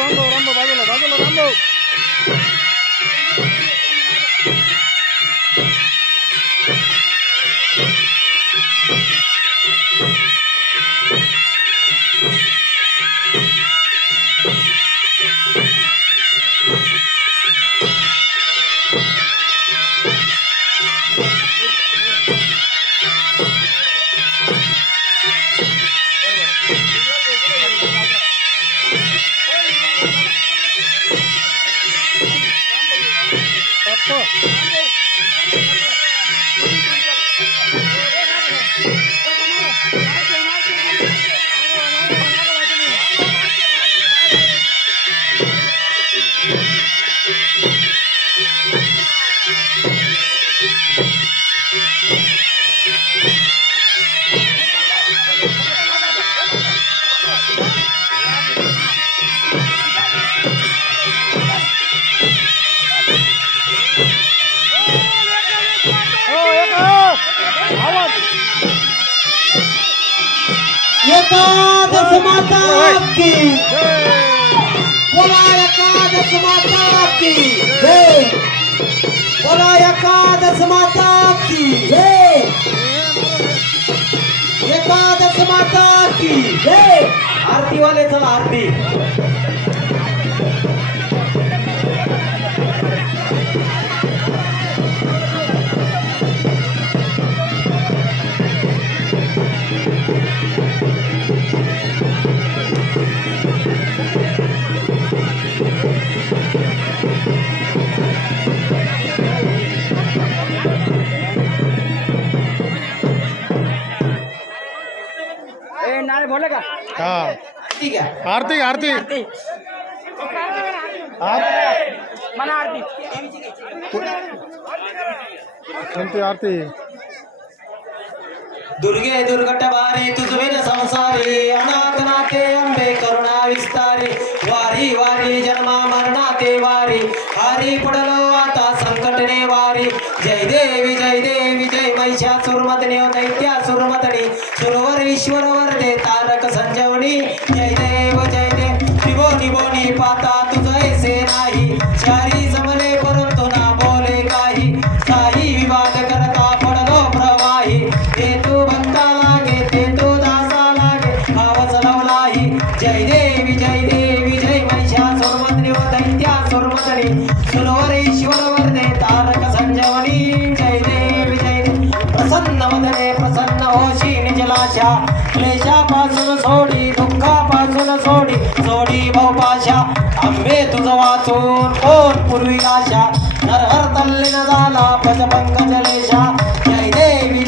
रामभाऊ बाजूला रामभाऊ एकादश माता की बोला, एकादश माता की जय, बोला एकादश माता की जय, एकादश माता की जय। आरती वाले चला आरती। नारे बोले का? हाँ ठीक है। आरती आरती मना आरती कोणती आरती? दुर्गे दुर्गटवारी तुझविन संसारी, अनाथ नाथे अंबे करुणा विस्तारी, वारी वारी जन्मा मरणाते वारी, हारी पडलो आता संकटने वारी। जय देवी जय महिषासुरमर्दिनी दैत्यासुरमर्दिनी, सुरवर ईश्वर वरदे तारक संजीवनी। जय देव निबोनी पाता तुझ ऐसे नाही, चारी जमले परंतु ना बोले काही, काही विवाद करता पडलो प्रवाही, ते तू भक्ता लागे ते तू दासा लागे, आवाज लावलाही। जय देवी जय महिषासुरमर्दिनी दैत्यासुरमर्दिनी, सुरवर ईश्वर वरदे तारक संजीवनी। जय देवी प्रसन्न वदने प्रसन्न होशी निजलाशा, क्लेशापासून सोडी दुःखापासून सोडी भवपाशा, आंबे तुझ वाचून कोण पूर्वी नाशा, नरहर तल्लीन झाला भज पंकजलेशा। जय देवी